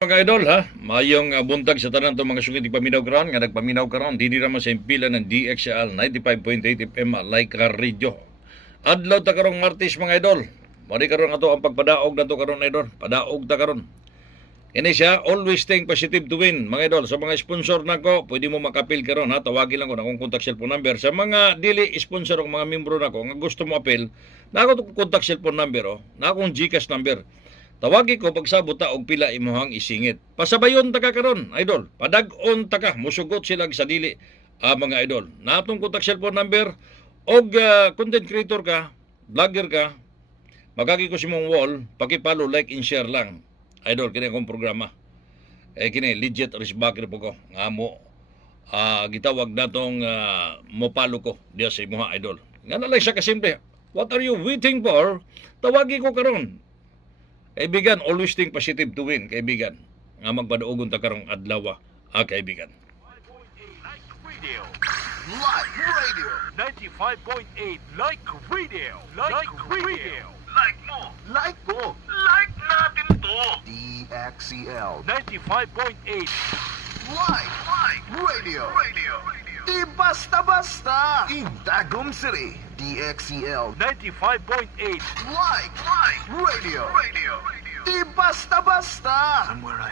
Mga idol ha, mayong buntag sa tanan to mga sugid paminaw karon nga nagpaminaw karon dinhi ra man sa impila ng DXL 95.8 FM Laika Radio. Adlaw ta karong Martes mga idol. Mari karon ato ang pagpadaog nato karon idol. Padaog ta karon. Ini siya always think positive to win mga idol. Sa mga sponsor nako, pwede mo makapil karon ha. Tawagin lang ko na akong contact cellphone number. Sa mga dili sponsor og mga membro nako nga gusto mo apil, na ako contact cellphone number na akong GCash number. Tawagi ko pagsabot ta og pila imuhang isingit. Pasabayon ta ka karon, idol. Padag-on ta ka, musugot sila sa dili mga idol. Natong contact cellphone number og content creator ka, vlogger ka, magagi ko si mong wall, paki-follow, like and share lang. Idol kini akong programa. Kini legit risbacker po ko. Nga mo gitawag natong mopalo ko diya sa imuha idol. Nga na lang siya kasimple. What are you waiting for? Tawagi ko karon. Kaibigan, always think positive to win, kaibigan. Nga magpadaugon ta karong adlaw, kaibigan. Like Radio 95.8 Like Radio Like Radio Like mo Like ko Like natin to DXCL 95.8 Like Radio Di basta-basta In Tagum City DXCL 95.8 Like Radio Di basta-basta Somewhere I